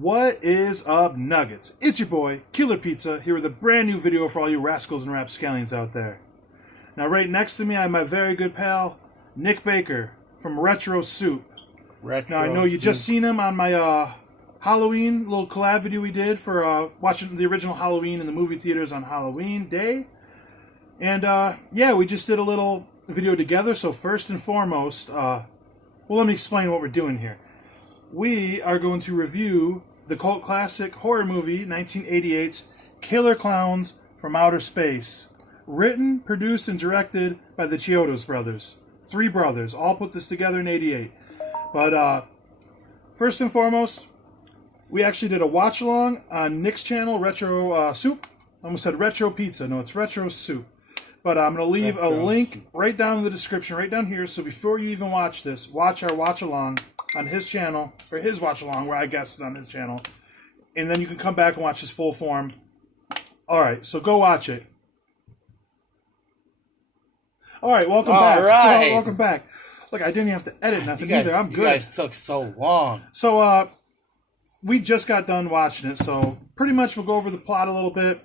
What is up, Nuggets? It's your boy, Killer Pizza, here with a brand new video for all you rascals and rapscallions out there. Now, right next to me, I have my very good pal, Nick Baker from Retro Soup. Now, I know you just seen him on my Halloween little collab video we did for watching the original Halloween in the movie theaters on Halloween Day. And, yeah, we just did a little video together. So first and foremost, well, let me explain what we're doing here. We are going to review the cult classic horror movie 1988's Killer Klowns From Outer Space. Written, produced, and directed by the Chiodo brothers. Three brothers, all put this together in 88. But first and foremost, we actually did a watch-along on Nick's channel, Retro Soup. I almost said Retro Pizza. No, it's Retro Soup. But I'm going to leave a link right down in the description, right down here. So before you even watch this, watch our watch-along on his channel, or his watch-along, where I guested on his channel. And then you can come back and watch his full form. Alright, so go watch it. Alright, welcome back. Alright. Welcome back. Look, I didn't even have to edit nothing either. I'm good. You guys took so long. So, we just got done watching it, so pretty much we'll go over the plot a little bit.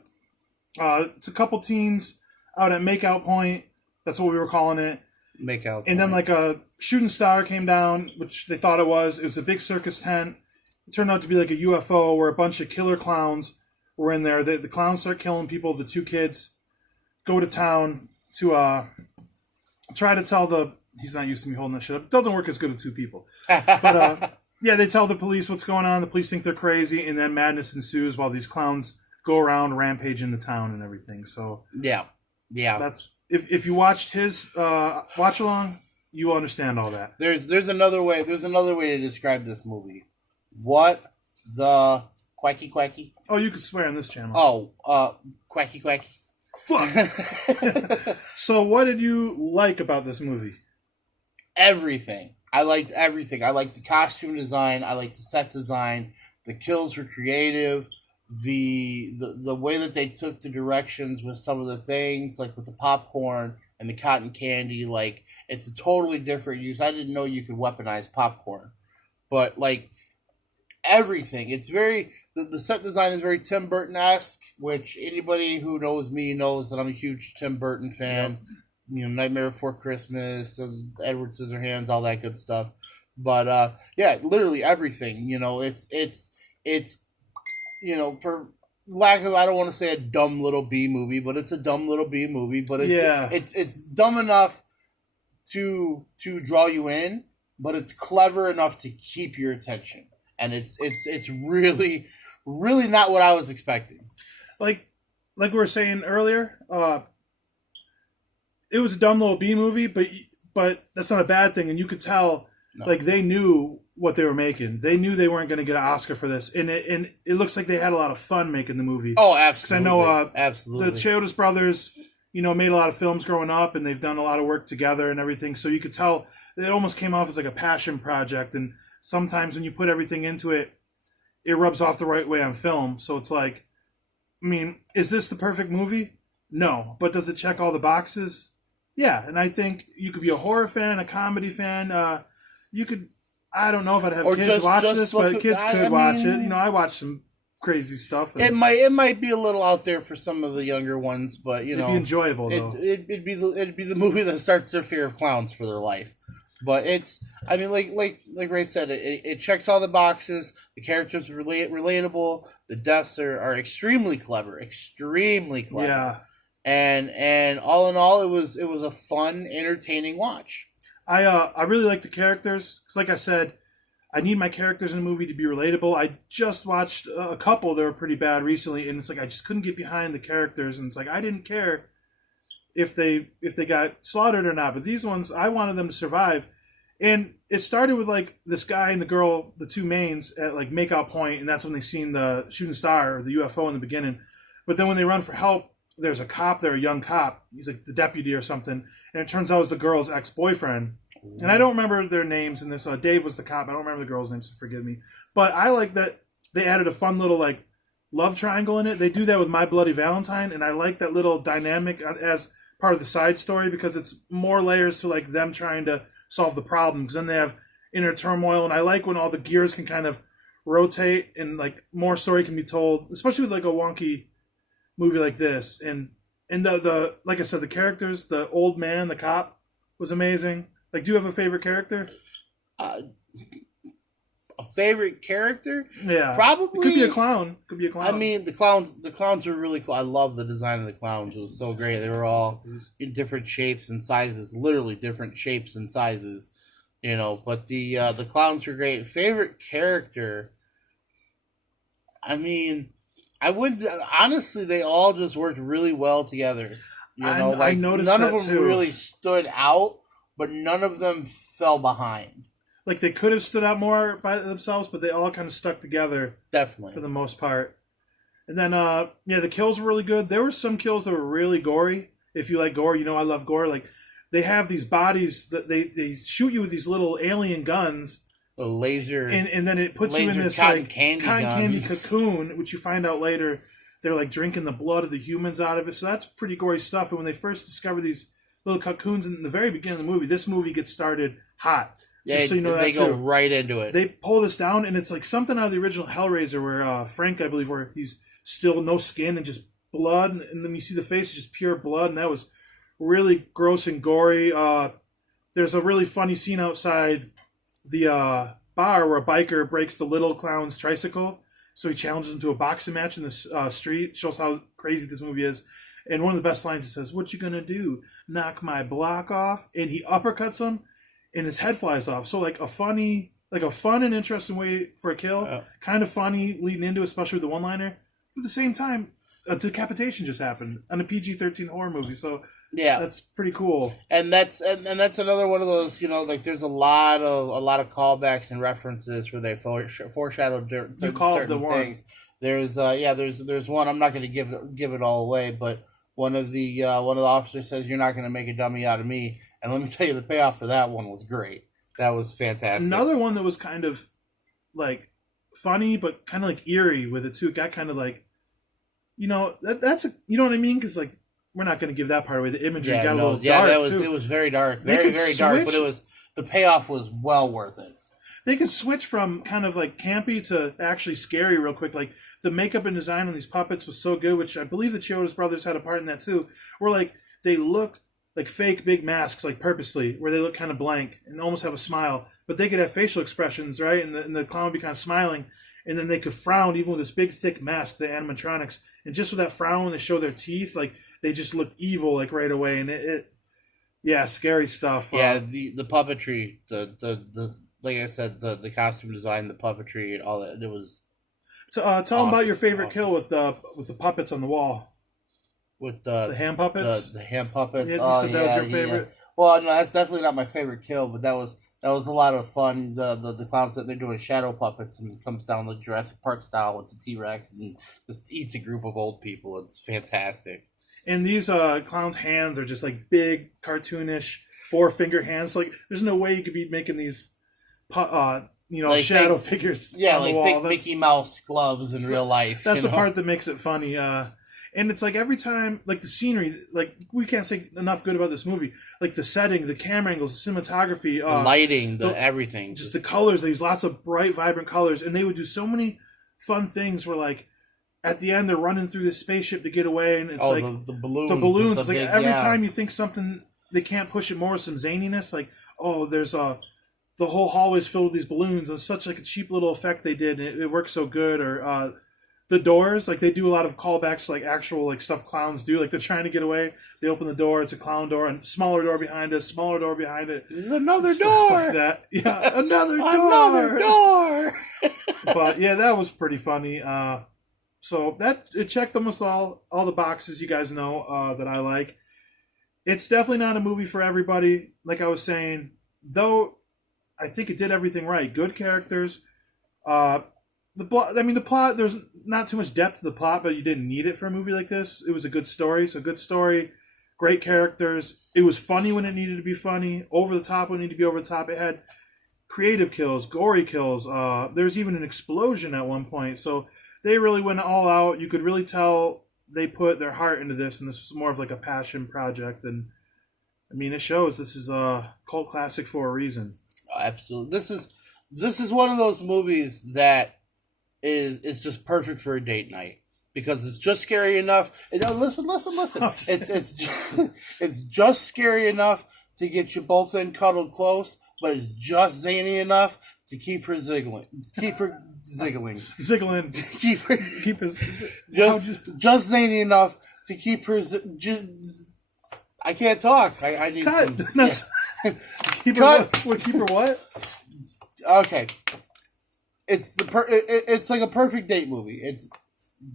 It's a couple teens out at Makeout Point. That's what we were calling it. Makeout. And then like a shooting star came down, which they thought it was. It was a big circus tent. It turned out to be like a UFO where a bunch of killer clowns were in there. The clowns start killing people. The two kids go to town to try to tell the... He's not used to me holding that shit up. It doesn't work as good with two people. But yeah, they tell the police what's going on. The police think they're crazy, and then madness ensues while these clowns go around rampaging the town and everything. So yeah. That's if you watched his watch along, you will understand all that. There's another way. There's another way to describe this movie. What the quacky quacky? Oh, you can swear on this channel. Oh, quacky quacky. Fuck. So, what did you like about this movie? Everything. I liked everything. I liked the costume design. I liked the set design. The kills were creative. The way that they took the directions with some of the things, like with the popcorn and the cotton candy, like it's a totally different use. I didn't know you could weaponize popcorn, but like everything, it's very the set design is very Tim Burton-esque, which anybody who knows me knows that I'm a huge Tim Burton fan. Yep. You know, Nightmare Before Christmas, Edward Scissorhands, all that good stuff. But yeah, literally everything. You know, it's you know, for lack of, I don't want to say a dumb little B movie, but it's a dumb little B movie. But it's dumb enough to draw you in, but it's clever enough to keep your attention. And it's really, really not what I was expecting. Like we were saying earlier, it was a dumb little B movie, but that's not a bad thing. And you could tell, like, they knew what they were making. They knew they weren't going to get an Oscar for this, and it looks like they had a lot of fun making the movie. Oh, absolutely! Because I know, absolutely, the Chiodo brothers, you know, made a lot of films growing up, and they've done a lot of work together and everything. So you could tell it almost came off as like a passion project. And sometimes when you put everything into it, it rubs off the right way on film. So it's like, I mean, is this the perfect movie? No, but does it check all the boxes? Yeah, and I think you could be a horror fan, a comedy fan. You could. I don't know if I'd have kids watch this, but kids could watch it. You know, I watch some crazy stuff. It might be a little out there for some of the younger ones, but you know, it'd be enjoyable though. It'd be the movie that starts their fear of clowns for their life. But it's, I mean, like Ray said, it checks all the boxes. The characters are relatable. The deaths are extremely clever, Yeah. And all in all, it was a fun, entertaining watch. I really like the characters because, like I said, I need my characters in a movie to be relatable. I just watched a couple that were pretty bad recently, and it's like I just couldn't get behind the characters, and it's like I didn't care if they got slaughtered or not. But these ones, I wanted them to survive, and it started with like this guy and the girl, the two mains at like Makeout Point, and that's when they seen the shooting star or the UFO in the beginning. But then when they run for help, there's a cop there, a young cop. He's like the deputy or something. And it turns out it was the girl's ex-boyfriend. And I don't remember their names in this. Dave was the cop. I don't remember the girl's name, so forgive me. But I like that they added a fun little like love triangle in it. They do that with My Bloody Valentine. And I like that little dynamic as part of the side story because it's more layers to like them trying to solve the problem. Because then they have inner turmoil. And I like when all the gears can kind of rotate and like more story can be told, especially with like a wonky movie like this. And the like I said, the characters, the old man, the cop was amazing. Like, do you have a favorite character? Uh, a favorite character? Yeah, Probably. it could be a clown. Could be a clown. I mean, the clowns were really cool. I love the design of the clowns. It was so great. They were all in different shapes and sizes, literally different shapes and sizes. But the clowns were great. Favorite character? I mean, I would honestly. They all just worked really well together. I noticed none that of them too. really stood out, but none of them fell behind. Like they could have stood out more by themselves, but they all kind of stuck together for Definitely. the most part. And then, yeah, the kills were really good. There were some kills that were really gory. If you like gore, I love gore. Like they have these bodies that they shoot you with these little alien guns, The laser. and then it puts you in laser this cotton like candy guns. cocoon, which you find out later they're like drinking the blood of the humans out of it. So that's pretty gory stuff. And when they first discover these little cocoons in the very beginning of the movie, this movie gets started hot. Yeah, Just so you know they that go too. right into it. They pull this down, and it's like something out of the original Hellraiser, where Frank, I believe, where he's still no skin and just blood, and then you see the face, just pure blood, and that was really gross and gory. There's a really funny scene outside the bar where a biker breaks the little clown's tricycle, so he challenges him to a boxing match in the street. Shows how crazy this movie is. And one of the best lines, it says, "What you gonna do? Knock my block off?" And he uppercuts him, and his head flies off. So like a fun and interesting way for a kill, kind of funny leading into, especially with the one-liner. But at the same time, a decapitation just happened on a PG-13 horror movie, so Yeah, that's pretty cool. and that's another one of those. Like there's a lot of callbacks and references where they foreshadow You called certain the one. things. There's one. I'm not going to give it all away, but one of the officers says, "You're not going to make a dummy out of me." And let me tell you, the payoff for that one was great. That was fantastic. Another one that was kind of like funny, but kind of like eerie with it too. It got kind of like, that's you know what I mean? Because like we're not going to give that part away. The imagery got a little dark too. It was very dark, They very could very dark. switch- But the payoff was well worth it. They could switch from kind of like campy to actually scary real quick. Like the makeup and design on these puppets was so good, which I believe the Chiodo's brothers had a part in that too. Where like they look like fake big masks, like purposely, where they look kind of blank and almost have a smile, but they could have facial expressions, right? And the clown would be kind of smiling, and then they could frown even with this big thick mask, the animatronics, and just with that frown when they show their teeth, like they just looked evil like right away, and yeah, scary stuff. Yeah, the puppetry, the like I said, the costume design, the puppetry, and all that. It was Tell them about your favorite awesome. kill with the puppets on the wall. with The hand puppets. the hand puppets. Yeah, you Oh, said that was your yeah. favorite. Well, no, that's definitely not my favorite kill, but that was a lot of fun. The clowns that they're doing shadow puppets, and it comes down like Jurassic Park style with the T-Rex and just eats a group of old people. It's fantastic. And these clowns' hands are just like big, cartoonish, four-finger hands. Like, there's no way you could be making these, Like shadow fake- figures Yeah, on the like wall. fake That's- Mickey Mouse gloves in real life. That's you the know? part that makes it funny. And it's like every time, like the scenery, like we can't say enough good about this movie. Like the setting, the camera angles, the cinematography, The lighting, the- everything. just the colors. They use lots of bright, vibrant colors, and they would do so many fun things. Where like at the end, they're running through this spaceship to get away, and it's like the balloons. the balloons. was a Like big- every yeah. time you think something, they can't push it more with some zaniness. Like, oh, there's the whole hallway's filled with these balloons. It's such like a cheap little effect they did, and it works so good. Or the doors, like they do a lot of callbacks, to, like actual like stuff clowns do. Like they're trying to get away, they open the door, it's a clown door, and smaller door behind it, smaller door behind it. There's another Stuff door. like that. Yeah, another door. Another door. But yeah, that was pretty funny. So that it checked almost all the boxes you guys know that I like. It's definitely not a movie for everybody. Like I was saying, though, I think it did everything right. Good characters. The plot. There's not too much depth to the plot, but you didn't need it for a movie like this. It was a good story. So good story, great characters. It was funny when it needed to be funny. Over the top when it needed to be over the top. It had creative kills, gory kills. There's even an explosion at one point. So they really went all out. You could really tell they put their heart into this, and this was more of like a passion project. And I mean, it shows. This is a cult classic for a reason. Absolutely. This is one of those movies that is just perfect for a date night because it's just scary enough. And, listen. It's just scary enough to get you both in cuddled close, but it's just zany enough to keep her ziggling. Ziggling. keep her just zany enough to keep her. I can't talk. I need Cut. some. No, Yeah. keep her Cut. what? Keep her what? Okay, it's like a perfect date movie. It's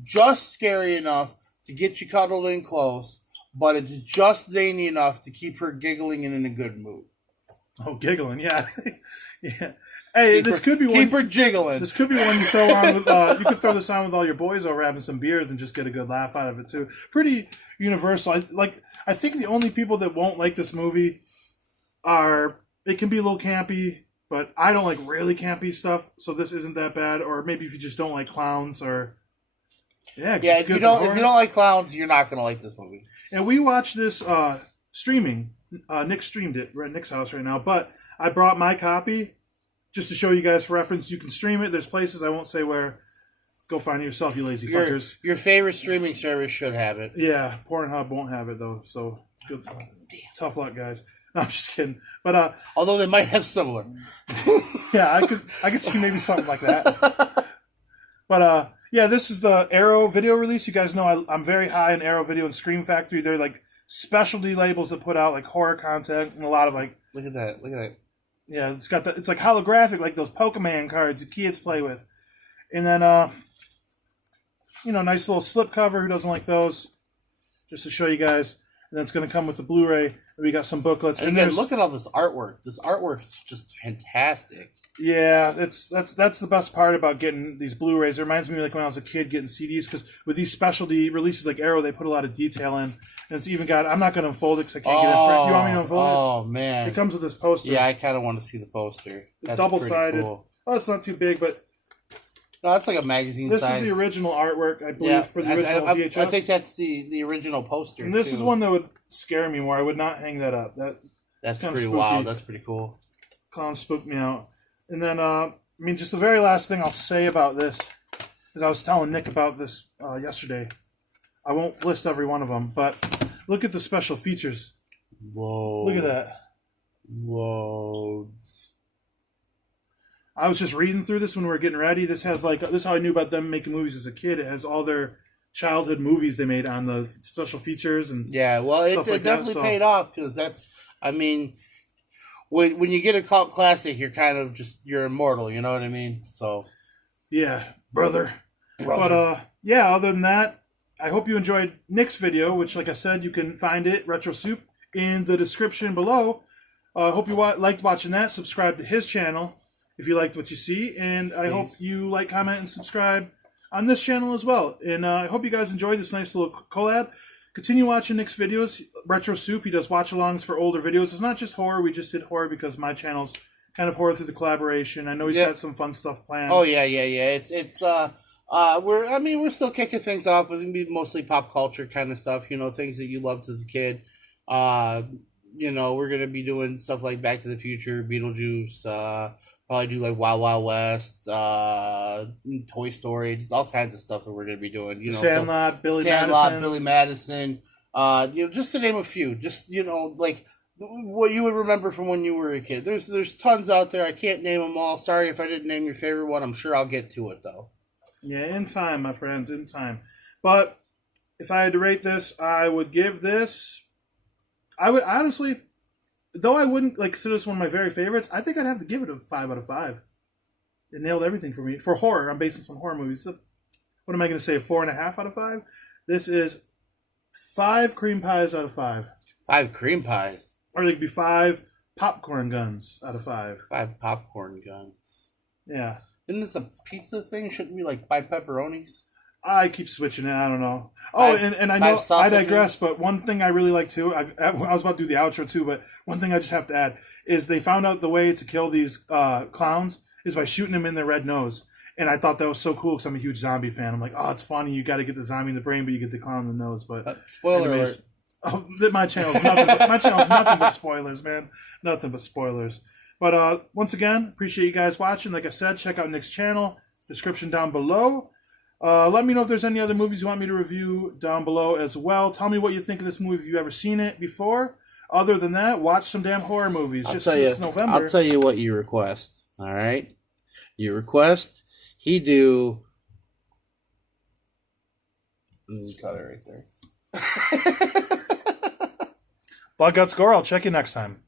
just scary enough to get you cuddled in close, but it's just zany enough to keep her giggling and in a good mood. Oh, giggling, yeah, yeah. Hey, could be one. Keep her jiggling. This could be one you throw on with. You could throw this on with all your boys over having some beers and just get a good laugh out of it too. Pretty universal. I think the only people that won't like this movie are it can be a little campy, but I don't like really campy stuff, so this isn't that bad. Or maybe if you just don't like clowns, or if you don't like clowns, you're not gonna like this movie. And we watched this streaming. Nick streamed it. We're at Nick's house right now, but I brought my copy just to show you guys for reference. You can stream it. There's places I won't say where. Go find it yourself, you lazy fuckers. Your favorite streaming service should have it. Yeah, Pornhub won't have it though. So good. Tough luck, guys. No, I'm just kidding. But although they might have similar. Yeah, I could see maybe something like that. But yeah, this is the Arrow video release. You guys know I'm very high in Arrow Video and Scream Factory. They're like specialty labels that put out like horror content and a lot of like. Look at that. Yeah, it's got it's like holographic, like those Pokemon cards that kids play with, and then nice little slip cover. Who doesn't like those? Just to show you guys. And then it's going to come with the Blu-ray. We got some booklets. And again, look at all this artwork. This artwork is just fantastic. Yeah, that's the best part about getting these Blu-rays. It reminds me like when I was a kid getting CDs, because with these specialty releases like Arrow, they put a lot of detail in. And it's even got, I'm not going to unfold it because I can't get it free. You want me to unfold it? Oh, man. It comes with this poster. Yeah, I kind of want to see the poster. It's double-sided. Cool. Oh, it's not too big, but... No, that's like a magazine size. This is the original artwork, I believe, for the original VHS. I think that's the original poster, and this is one that would scare me more. I would not hang that up. That's pretty wild. That's pretty cool. Clowns spooked me out. And then, just the very last thing I'll say about this is I was telling Nick about this yesterday. I won't list every one of them, but look at the special features. Whoa. Look at that. Loads. I was just reading through this when we were getting ready. This is how I knew about them making movies as a kid. It has all their childhood movies they made on the special features and it definitely paid off because when you get a cult classic, you're kind of you're immortal. You know what I mean? So yeah, brother. But other than that, I hope you enjoyed Nick's video, which, like I said, you can find it Retro Soup in the description below. I hope you liked watching that. Subscribe to his channel if you liked what you see, and I hope you like, comment, and subscribe on this channel as well. And I hope you guys enjoyed this nice little collab. Continue watching Nick's videos. Retro Soup, he does watch-alongs for older videos. It's not just horror. We just did horror because my channel's kind of horror through the collaboration. I know he's got some fun stuff planned. Oh yeah. We're still kicking things off. It's gonna be mostly pop culture kind of stuff. Things that you loved as a kid. We're gonna be doing stuff like Back to the Future, Beetlejuice. Probably do like Wild Wild West, Toy Story, just all kinds of stuff that we're gonna be doing. Sandlot, Billy Madison. Just to name a few. Just like what you would remember from when you were a kid. There's tons out there. I can't name them all. Sorry if I didn't name your favorite one. I'm sure I'll get to it though. Yeah, in time, my friends, in time. But if I had to rate this, I would give this. I would honestly. Though I wouldn't consider this one of my very favorites, I think I'd have to give it a 5 out of 5. It nailed everything for me. For horror, I'm basing some horror movies. So what am I going to say, 4.5 out of 5? This is 5 cream pies out of 5. 5 cream pies? Or it could be 5 popcorn guns out of 5. 5 popcorn guns. Yeah. Isn't this a pizza thing? Shouldn't we 5 pepperonis? I keep switching it. I don't know. And I know I digress, but one thing I really like too, I was about to do the outro too, but one thing I just have to add is they found out the way to kill these clowns is by shooting them in their red nose. And I thought that was so cool because I'm a huge zombie fan. I'm like, oh, it's funny. You got to get the zombie in the brain, but you get the clown in the nose. But spoiler alert. Oh, my channel's nothing but spoilers, man. Nothing but spoilers. But once again, appreciate you guys watching. Like I said, check out Nick's channel. description down below. Let me know if there's any other movies you want me to review down below as well. Tell me what you think of this movie if you've ever seen it before. Other than that, watch some damn horror movies. It's November. I'll tell you what you request. All right? You request he do... Cut it right there. Blood Guts Gore, I'll check you next time.